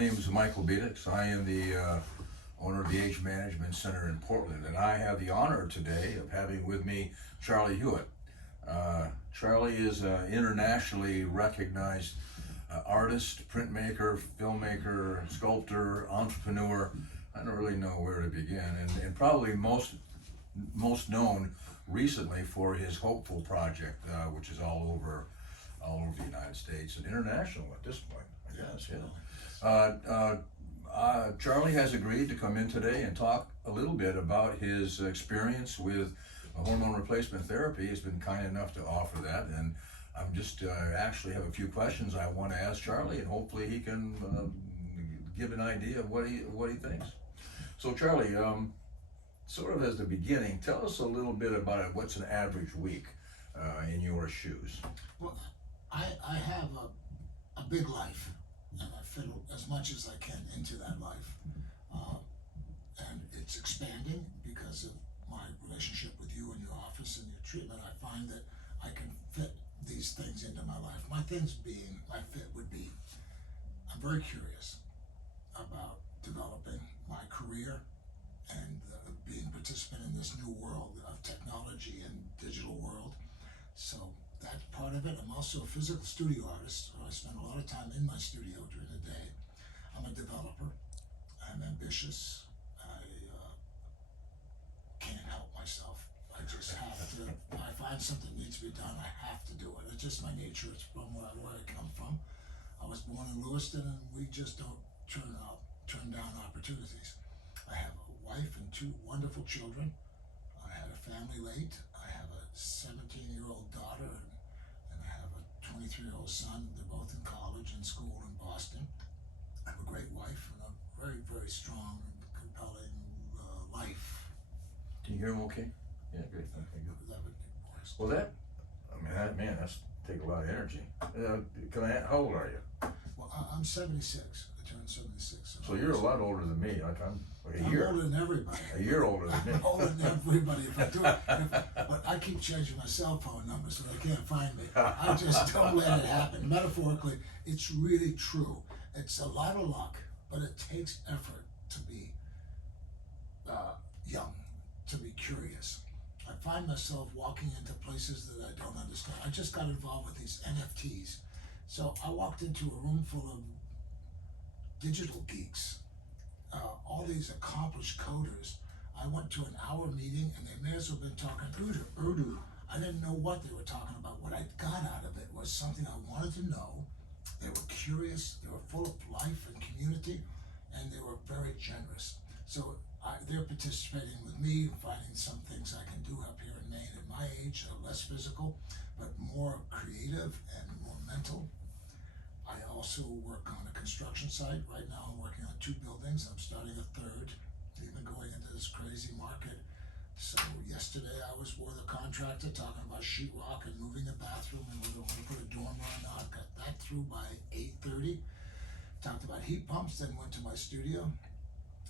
name is Michael Bedix. I am the owner of the Age Management Center in Portland, and I have the honor today of having with me Charlie Hewitt. Charlie is an internationally recognized artist, printmaker, filmmaker, sculptor, entrepreneur. I don't really know where to begin, and probably most known recently for his Hopeful project, which is all over the United States and international at this point, I guess. Yeah. Charlie has agreed to come in today and talk a little bit about his experience with hormone replacement therapy. He's been kind enough to offer that, and I'm just actually have a few questions I want to ask Charlie, and hopefully he can give an idea of what he thinks. So Charlie, sort of as the beginning, tell us a little bit about it. What's an average week in your shoes? Well, I have a big life, and I fit as much as I can into that life. And it's expanding because of my relationship with you and your office and your treatment. I find that I can fit these things into my life. My things being, my fit would be, I'm very curious about developing my career and being a participant in this new world of technology and digital world. So that's part of it. I'm also a physical studio artist, so I spend a lot of time in my studio during the day. I'm a developer. I'm ambitious. I can't help myself. I just have to. If I find something needs to be done, I have to do it. It's just my nature. It's from where I come from. I was born in Lewiston, and we just don't turn down opportunities. I have a wife and two wonderful children. I had a family late. I have a 17-year-old daughter, and I have a 23-year-old son. They're both in college and school in Boston. I have a great wife and a very, very strong, compelling life. Can you hear him okay? Yeah, great. Okay, good. Well, that's take a lot of energy. How old are you? Well, I'm 76. I turned 76. So you're a lot older than me. I'm I'm year. older than everybody. A year older than me. I'm older than everybody if I do it. But I keep changing my cell phone number so they can't find me. I just don't let it happen. Metaphorically, it's really true. It's a lot of luck, but it takes effort to be young, to be curious. I find myself walking into places that I don't understand. I just got involved with these NFTs. So I walked into a room full of digital geeks, all these accomplished coders. I went to an hour meeting and they may as well have been talking Urdu. I didn't know what they were talking about. What I got out of it was something I wanted to know. They were curious, they were full of life and community, and they were very generous. So they're participating with me and finding some things I can do up here in Maine at my age, less physical, but more creative and more mental. I also work on a construction site. Right now I'm working on 2 buildings. I'm starting a 3rd, even going into this crazy market. So yesterday I was with a contractor talking about sheetrock and moving a bathroom and whether we're going to put a dormer or not. Got that through by 8:30. Talked about heat pumps, then went to my studio.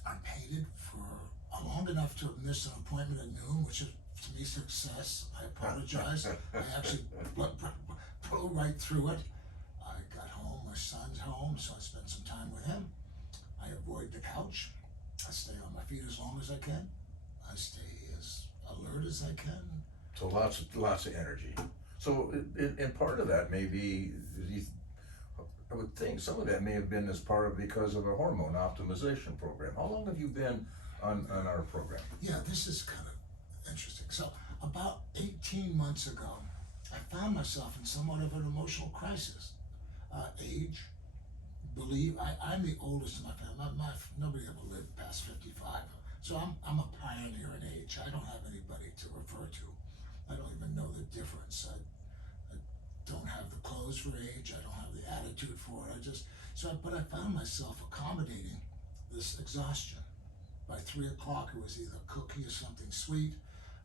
I painted for long enough to have missed an appointment at noon, which is to me success. I apologize. I actually blew right through it. I got home, my son's home, so I spent some time with him. I avoid the couch. I stay on my feet as long as I can. I stay as alert as I can. So lots of energy. So and part of that may be, I would think some of that may have been because of a hormone optimization program. How long have you been on our program? Yeah, this is kind of interesting. So about 18 months ago, I found myself in somewhat of an emotional crisis. Age, I'm the oldest in my family. Nobody ever lived past 55. So I'm a pioneer in age. I don't have anybody to refer to. I don't even know the difference. I don't have the clothes for age. I don't have the attitude for it. But I found myself accommodating this exhaustion. By 3 o'clock, it was either a cookie or something sweet.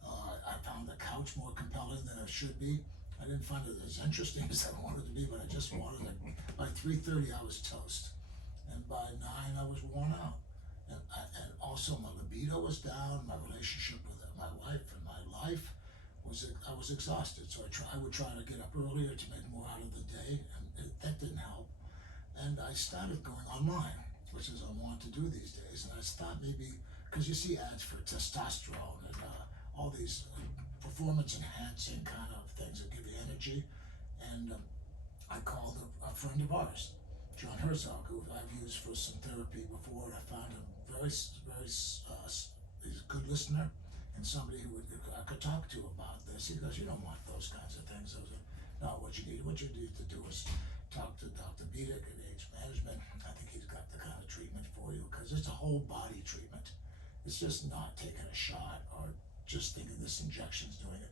I found the couch more compelling than it should be. I didn't find it as interesting as I wanted to be, but I just wanted it. By 3:30, I was toast. And by 9, I was worn out. And also my libido was down, my relationship with my wife and my life I was exhausted. So I would try to get up earlier to make more out of the day, and that didn't help. And I started going online. which is I want to do these days. And I thought maybe, because you see ads for testosterone and all these performance enhancing kind of things that give you energy. And I called a friend of ours, John Herzog, who I've used for some therapy before, and I found him he's a good listener and somebody who I could talk to about this. He goes, you don't want those kinds of things. I was like, no, what you need to do is talk to Dr. Biedick at Age Management. I think he's got the kind of treatment for you, because it's a whole body treatment. It's just not taking a shot or just thinking this injection's doing it.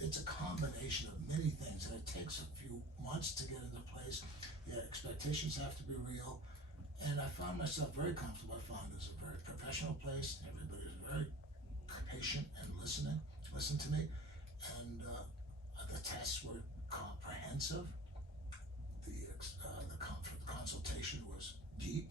It's a combination of many things, and it takes a few months to get into place. Yeah, expectations have to be real. And I found myself very comfortable. I found it's a very professional place. Everybody was very patient and listened to me. And the tests were comprehensive. The consultation was deep.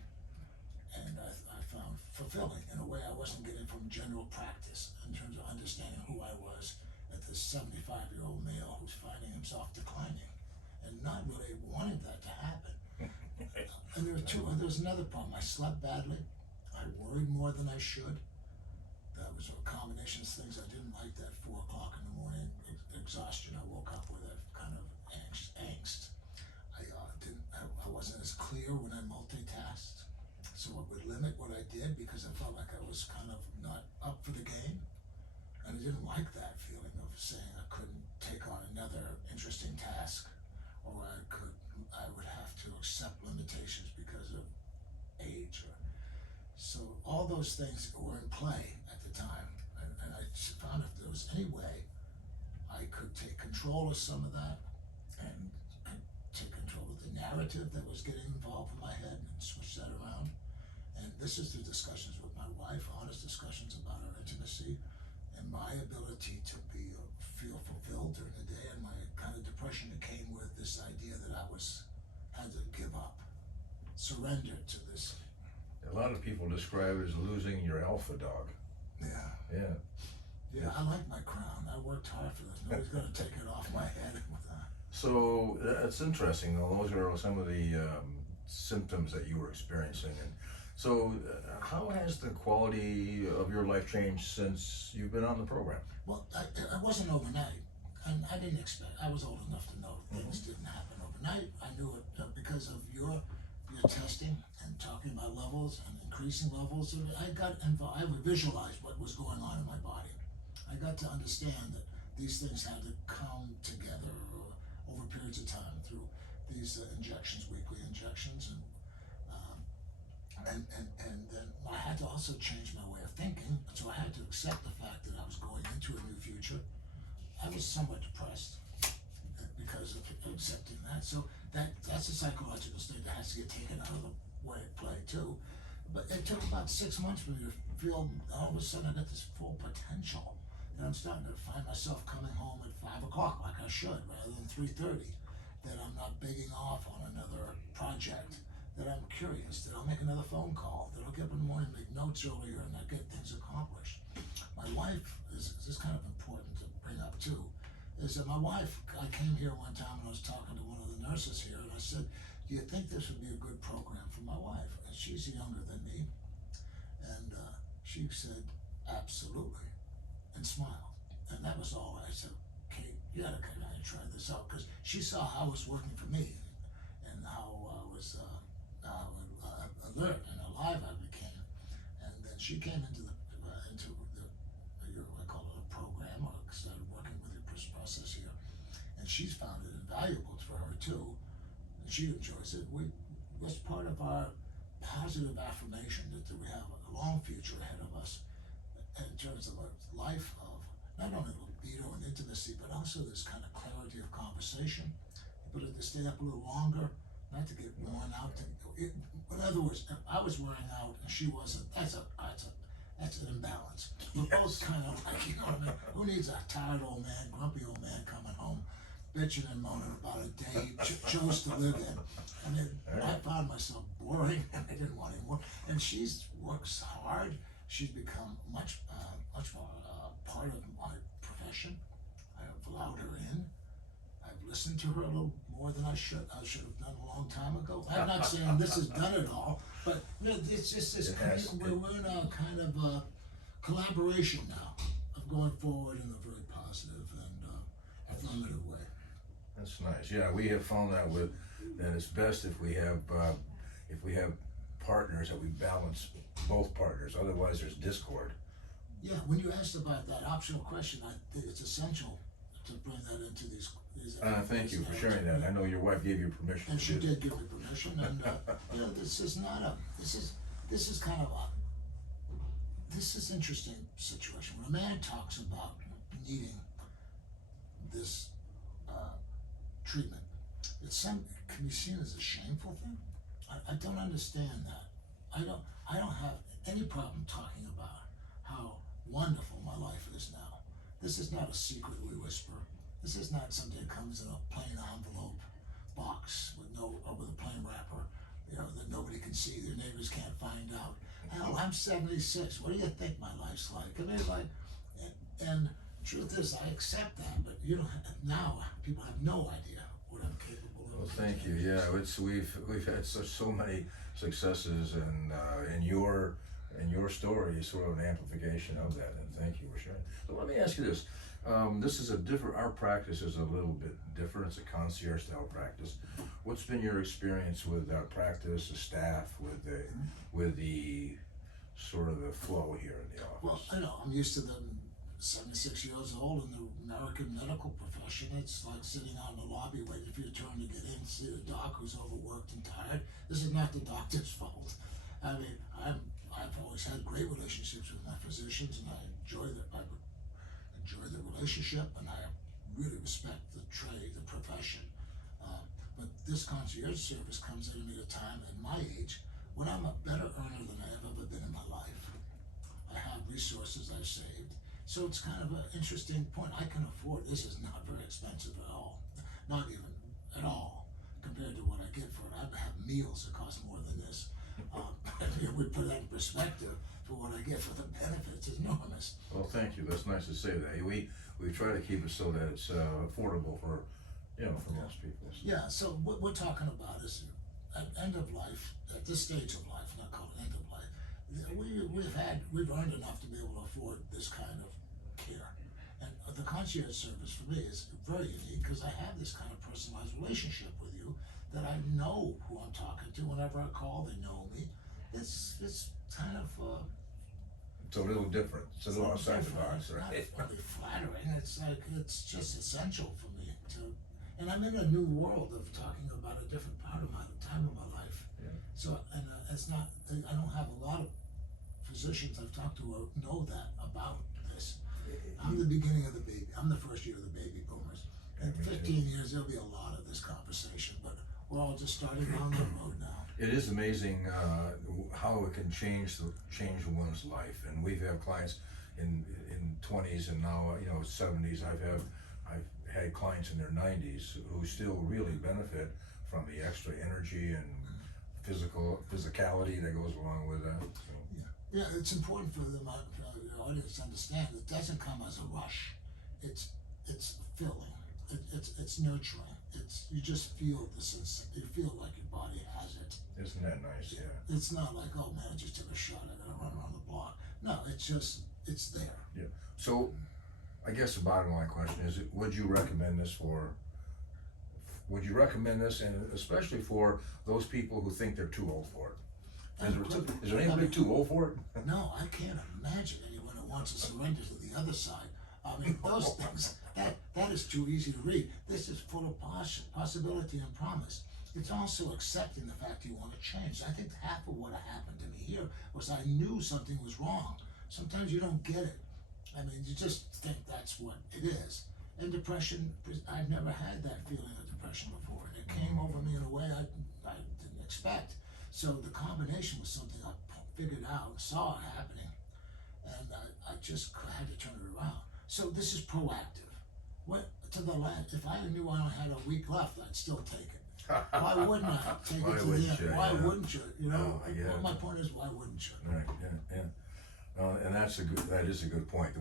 And I found fulfilling in a way I wasn't getting from general practice, in terms of understanding who I was at this 75-year-old male who's finding himself declining and not really wanting that to happen. And there was another problem. I slept badly. I worried more than I should. That was a combination of things. I didn't like that 4 o'clock in the morning exhaustion. I woke up with that kind of angst. I wasn't as clear when I multitasked, so it would limit what I did because I felt like I was kind of not up for the game. And I didn't like that feeling of saying I couldn't take on another interesting task, or I would have to accept limitations because of age. So all those things were in play at the time, and I found if there was any way I could take control of some of that and take control of the narrative that was getting involved in my head and switch that around. And this is the discussions with my wife, honest discussions about our intimacy and my ability to feel fulfilled during the day, and my kind of depression that came with this idea that I had to give up, surrender to this. A lot of people describe it as losing your alpha dog. Yeah, I like my crown. I worked hard for this. Nobody's going to take it off my head with that. So that's interesting. Those are some of the symptoms that you were experiencing. And so how has the quality of your life changed since you've been on the program? Well, it wasn't overnight, and I didn't expect. I was old enough to know things didn't happen overnight. I knew it because of your testing and talking about levels and increasing levels. I got involved. I visualized what was going on in my body. I got to understand that these things had to come together over periods of time through these injections, weekly injections, and then I had to also change my way of thinking. So I had to accept the fact that I was going into a new future. I was somewhat depressed because of accepting that. So that's a psychological state that has to get taken out of the way of play too. But it took about 6 months for me to feel all of a sudden I got this full potential. And I'm starting to find myself coming home at 5 o'clock like I should, rather than 3:30. That I'm not begging off on another project. That I'm curious, that I'll make another phone call, that I'll get up in the morning, make notes earlier, and I get things accomplished. My wife is kind of important to bring up too, is that my wife, I came here one time and I was talking to one of the nurses here, and I said, do you think this would be a good program for my wife? And she's younger than me, and she said, absolutely, and smiled. And that was all. I said, Kate, you gotta come out and try this out, because she saw how it was working for me, and how I was alert and alive I became. And then she came into I call it a program, or started working with your process here, and she's found it invaluable for her too, and she enjoys it. It's part of our positive affirmation that we have a long future ahead of us in terms of a life of not only libido and intimacy, but also this kind of clarity of conversation, ability to stay up a little longer, not to get worn out. In other words, I was wearing out and she wasn't. That's an imbalance. We're both kind of like, you know what I mean? Who needs a tired old man, grumpy old man coming home, bitching and moaning about a day he chose to live in? And then I found myself boring, and I didn't want any more. And she works hard. She's become much more part of my profession. I've allowed her in. I've listened to her a little more than I should. I should have done a long time ago. I'm not saying this has done it all, but you know, it's just this. We're in a kind of collaboration now of going forward in a very positive and affirmative way. That's nice. Yeah, we have found that it's best if we have partners that we balance both partners. Otherwise, there's discord. Yeah, when you asked about that optional question, I think it's essential to bring that into these. Thank you for sharing that. I know your wife gave you permission. And she did give me permission, and you know, this is kind of this is interesting situation. When a man talks about needing this treatment, can be seen as a shameful thing. I don't understand that. I don't have any problem talking about how wonderful my life is now. This is not a secret we whisper. This is not something that comes in a plain envelope box with a plain wrapper, you know, that nobody can see, their neighbors can't find out. Hell, I'm 76. What do you think my life's like? I mean, and truth is, I accept that, but now people have no idea what I'm capable of. Well, thank you. Yeah, we've had so many successes, and your story is sort of an amplification of that. And thank you for sharing. So let me ask you this: this is our practice is a little bit different. It's a concierge style practice. What's been your experience with our practice, the staff, with the sort of the flow here in the office? Well, I know I'm used to them. 76 years old in the American medical profession. It's like sitting out in the lobby waiting for your turn to get in, see the doc who's overworked and tired. This is not the doctor's fault. I mean, I've always had great relationships with my physicians, and I enjoy the relationship, and I really respect the trade, the profession. But this concierge service comes at me at a time at my age when I'm a better earner than I've ever been in my life. I have resources I've saved. So it's kind of an interesting point. I can afford, this is not very expensive at all, not even at all, compared to what I get for it. I have meals that cost more than this. We put that in perspective for what I get for the benefits. It's enormous. Well, thank you. That's nice to say that. We try to keep it so that it's affordable for most people. So. Yeah, so what we're talking about is at end of life, at this stage of life, not called end of life, we've earned enough to be able to afford this kind of care. And the concierge service for me is very unique because I have this kind of personalized relationship with you that I know who I'm talking to. Whenever I call, they know me. It's kind of it's a little different. It's a little outside the box, right? It's not really flattering. It's like it's just essential for me to. And I'm in a new world of talking about a different part of my time of my life. Yeah. So it's not. I don't have a lot of physicians I've talked to who know that about this. I'm the beginning of the baby. I'm the first year of the baby boomers. In 15 years, there'll be a lot of this conversation, but we're all just starting down the road now. It is amazing how it can change one's life, and we've had clients in 20s and now 70s. I've had clients in their 90s who still really benefit from the extra energy and physicality that goes along with that. So. Yeah, it's important for your audience to understand it doesn't come as a rush. It's filling. It's nurturing. You just feel you feel like your body has it. Isn't that nice? Yeah. It's not like, oh man, I just took a shot. I gotta run around the block. No, it's there. Yeah. So, I guess the bottom line question is: would you recommend this and especially for those people who think they're too old for it? Is there anybody too old for it? No, I can't imagine anyone who wants to surrender to the other side. I mean, those things, that is too easy to read. This is full of possibility and promise. It's also accepting the fact you want to change. I think half of what happened to me here was I knew something was wrong. Sometimes you don't get it. I mean, you just think that's what it is. And depression, I've never had that feeling of depression before. And it came over me in a way I didn't expect. So the combination was something I figured out, saw it happening, and I just had to turn it around. So this is proactive. If I knew I only had a week left, I'd still take it. Why wouldn't I take it to the end? Why wouldn't you? My point is, why wouldn't you? Right. Yeah. And that is a good point.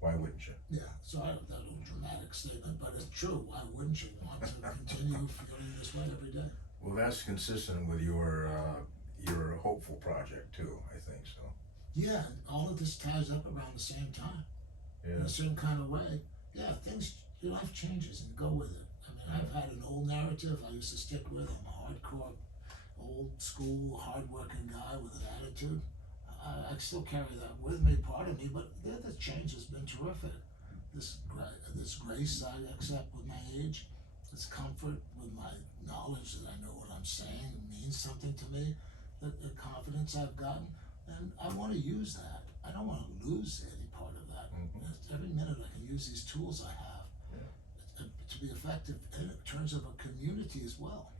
Why wouldn't you? Yeah, so that little dramatic statement, but it's true. Why wouldn't you want to continue feeling this way every day? Well, that's consistent with your hopeful project too, I think so. Yeah, and all of this ties up around the same time, in Yeah. a certain kind of way. Yeah, things, your life changes and go with it. I mean, I've had an old narrative I used to stick with. I'm a hardcore, old school, hardworking guy with an attitude. I still carry that with me, part of me, but the change has been terrific. This grace I accept with my age, this comfort with my knowledge that I know what I'm saying means something to me, the confidence I've gotten, and I want to use that. I don't want to lose any part of that. Every minute I can use these tools I have to be effective in terms of a community as well.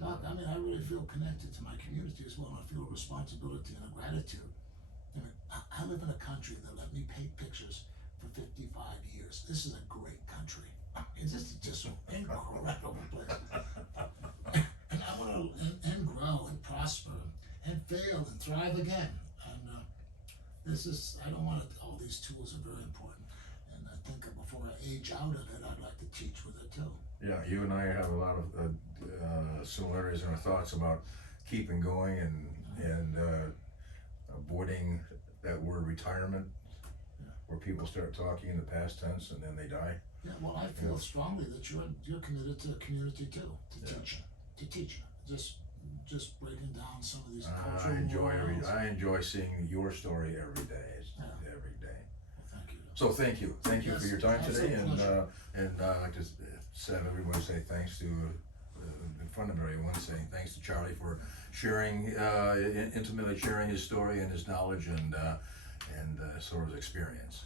Doc, I mean, I really feel connected to my community as well, and I feel a responsibility and a gratitude. I mean, I live in a country that let me paint pictures for 55 years. This is a great country. It's just an incredible place. And I want to and grow and prosper and fail and thrive again. And I don't want to, all these tools are very important. And I think before I age out of it, I'd like to teach with it too. Yeah, you and I have a lot of similarities in our thoughts about keeping going and avoiding that word retirement, where people start talking in the past tense and then they die. Yeah, well, I feel strongly that you're committed to the community too, to teach. Just breaking down some of these cultural morals. I enjoy seeing your story every day. Every day. Well, thank you. So thank you for your time today, and I'd like to have everyone say thanks to in front of everyone, saying thanks to Charlie for sharing intimately sharing his story and his knowledge and sort of his experience.